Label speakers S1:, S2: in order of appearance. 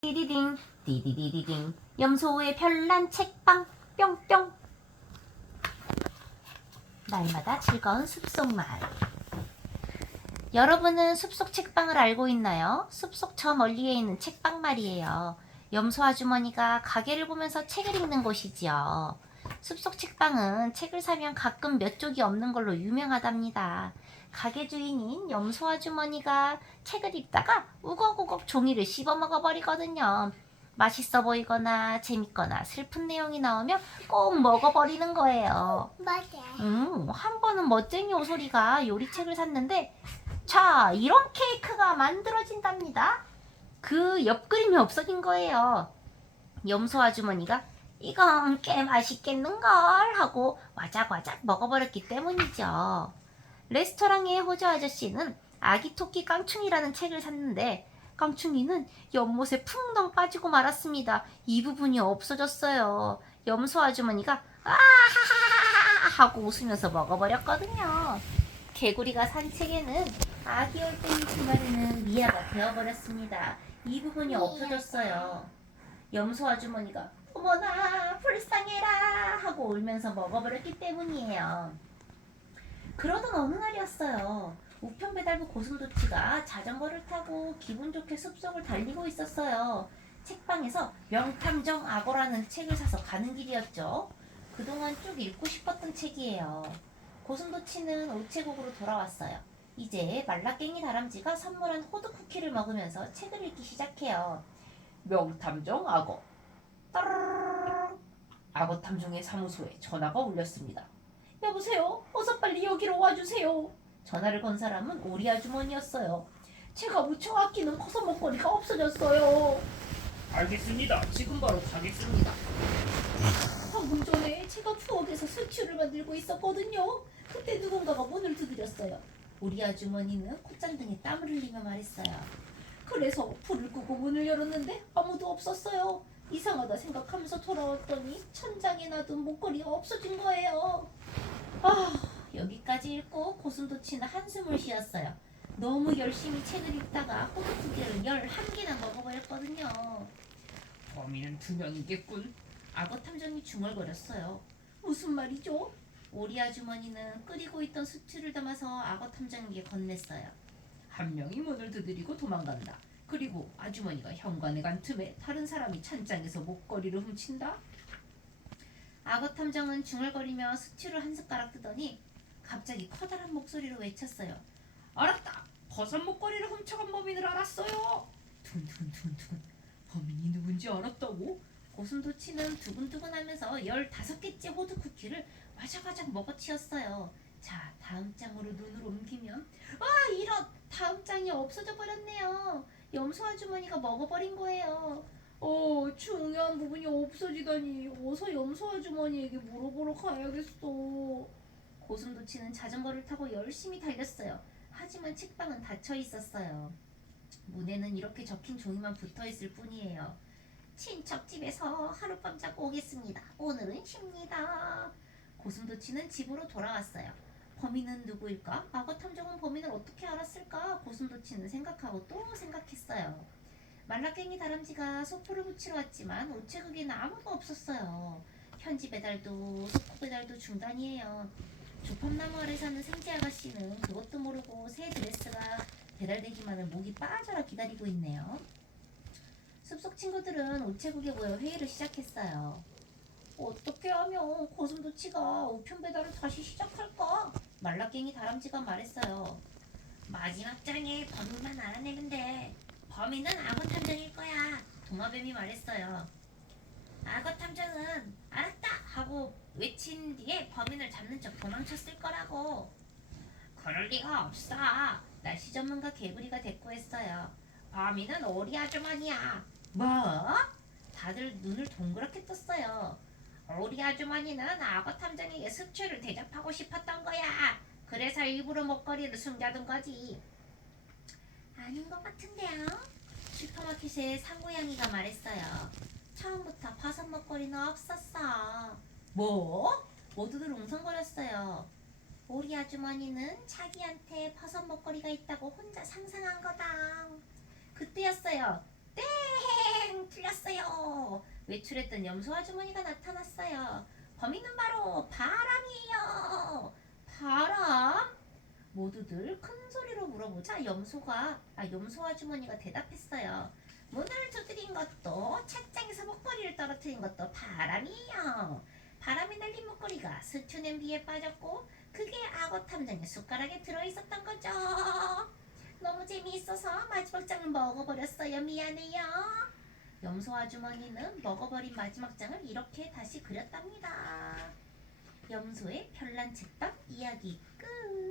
S1: 디디딩 디디디디딩 염소의 별난 책방 뿅뿅. 날마다 즐거운 숲속마을. 여러분은 숲속 책방을 알고 있나요? 숲속 저 멀리에 있는 책방 말이에요. 염소 아주머니가 가게를 보면서 책을 읽는 곳이지요. 숲속 책방은 책을 사면 가끔 몇 쪽이 없는 걸로 유명하답니다. 가게 주인인 염소 아주머니가 책을 읽다가 우걱우걱 종이를 씹어 먹어버리거든요. 맛있어 보이거나 재밌거나 슬픈 내용이 나오면 꼭 먹어버리는 거예요.
S2: 맞아.
S1: 한 번은 멋쟁이 오소리가 요리책을 샀는데, 자, 이런 케이크가 만들어진답니다. 그 옆그림이 없어진 거예요. 염소 아주머니가 이건 꽤 맛있겠는걸 하고 와작와작 먹어버렸기 때문이죠. 레스토랑의 호주 아저씨는 아기 토끼 깡충이라는 책을 샀는데 깡충이는 연못에 풍덩 빠지고 말았습니다. 이 부분이 없어졌어요. 염소 아주머니가 아하하하 하고 웃으면서 먹어버렸거든요. 개구리가 산 책에는 아기 올빼미 주말에는 미아가 되어버렸습니다. 이 부분이 없어졌어요. 염소 아주머니가 어머나 불쌍해라 하고 울면서 먹어버렸기 때문이에요. 그러던 어느 날이었어요. 우편 배달부 고슴도치가 자전거를 타고 기분 좋게 숲속을 달리고 있었어요. 책방에서 명탐정 악어라는 책을 사서 가는 길이었죠. 그동안 쭉 읽고 싶었던 책이에요. 고슴도치는 우체국으로 돌아왔어요. 이제 말라깽이 다람쥐가 선물한 호두 쿠키를 먹으면서 책을 읽기 시작해요. 명탐정 악어. 따르르르. 악어 탐정의 사무소에 전화가 울렸습니다. 여보세요? 어서 빨리 여기로 와주세요. 전화를 건 사람은 오리 아주머니였어요. 제가 무척 아끼는 커서 먹거리가 없어졌어요.
S3: 알겠습니다. 지금 바로 가겠습니다.
S1: 방금 전에 제가 부엌에서 수치를 만들고 있었거든요. 그때 누군가가 문을 두드렸어요. 우리 아주머니는 콧잔등에 땀을 흘리며 말했어요. 그래서 불을 끄고 문을 열었는데 아무도 없었어요. 이상하다 생각하면서 돌아왔더니 천장에 놔둔 목걸이가 없어진 거예요. 여기까지 읽고 고슴도치는 한숨을 쉬었어요. 너무 열심히 책을 읽다가 호두 두 개를 11개나 먹어버렸거든요.
S3: 범인은 2명이겠군.
S1: 악어 탐정이 중얼거렸어요. 무슨 말이죠? 오리 아주머니는 끓이고 있던 수치를 담아서 악어 탐정에게 건넸어요.
S3: 한 명이 문을 두드리고 도망간다. 그리고 아주머니가 현관에 간 틈에 다른 사람이 찬장에서 목걸이를 훔친다.
S1: 악어 탐정은 중얼거리며 수치를 한 숟가락 뜨더니 갑자기 커다란 목소리로 외쳤어요.
S3: 알았다. 버섯 목걸이를 훔쳐간 범인을 알았어요. 둔둔둔둔. 범인이 누군지 알았다고?
S1: 고슴도치는 두근두근하면서 15개째 호두 쿠키를 와작와작 먹어치웠어요. 자, 다음 장으로 눈을 옮기면 이런! 다음 장이 없어져 버렸네요. 염소 아주머니가 먹어버린 거예요.
S3: 중요한 부분이 없어지다니. 어서 염소 아주머니에게 물어보러 가야겠어.
S1: 고슴도치는 자전거를 타고 열심히 달렸어요. 하지만 책방은 닫혀 있었어요. 문에는 이렇게 적힌 종이만 붙어 있을 뿐이에요. 친척집에서 하룻밤 자고 오겠습니다. 오늘은 쉽니다. 고슴도치는 집으로 돌아왔어요. 범인은 누구일까? 악어 탐정은 범인을 어떻게 알았을까? 고슴도치는 생각하고 또 생각했어요. 말라깽이 다람쥐가 소포를 붙이러 왔지만 우체국에는 아무도 없었어요. 현지 배달도 소포 배달도 중단이에요. 조팝나무 아래 사는 생지 아가씨는 그것도 모르고 새 드레스가 배달되기만을 목이 빠져라 기다리고 있네요. 숲속 친구들은 우체국에 모여 회의를 시작했어요. 어떻게 하면 고슴도치가 우편 배달을 다시 시작할까? 말라깽이 다람쥐가 말했어요. 마지막 장에 범인만 알아내면 돼. 범인은 악어 탐정일 거야. 도마뱀이 말했어요. 악어 탐정은 알았다 하고 외친 뒤에 범인을 잡는 척 도망쳤을 거라고. 그럴 리가 없어. 날씨 전문가 개구리가 대꾸했어요. 범인은 오리 아주머니야. 뭐? 다들 눈을 동그랗게 떴어요. 오리 아주머니는 악어 탐정에게 습취를 대접하고 싶었던 거야. 그래서 일부러 목걸이를 숨겨둔 거지. 아닌 것 같은데요? 슈퍼마켓의 상고양이가 말했어요. 처음부터 버섯 먹거리는 없었어. 뭐? 모두들 웅성거렸어요. 오리 아주머니는 자기한테 버섯 먹거리가 있다고 혼자 상상한 거다. 그때였어요. 땡! 틀렸어요. 외출했던 염소 아주머니가 나타났어요. 범인은 바로 바람이에요. 바람? 모두들 큰 소리로 물어보자 염소 아주머니가 대답했어요. 문을 두드린 것도 찻장에서 목걸이를 떨어뜨린 것도 바람이에요. 바람이 날린 목걸이가 수초 냄비에 빠졌고 그게 악어 탐정의 숟가락에 들어있었던 거죠. 너무 재미있어서 마지막 장을 먹어버렸어요. 미안해요. 염소 아주머니는 먹어버린 마지막 장을 이렇게 다시 그렸답니다. 염소의 별난 책방 이야기 끝.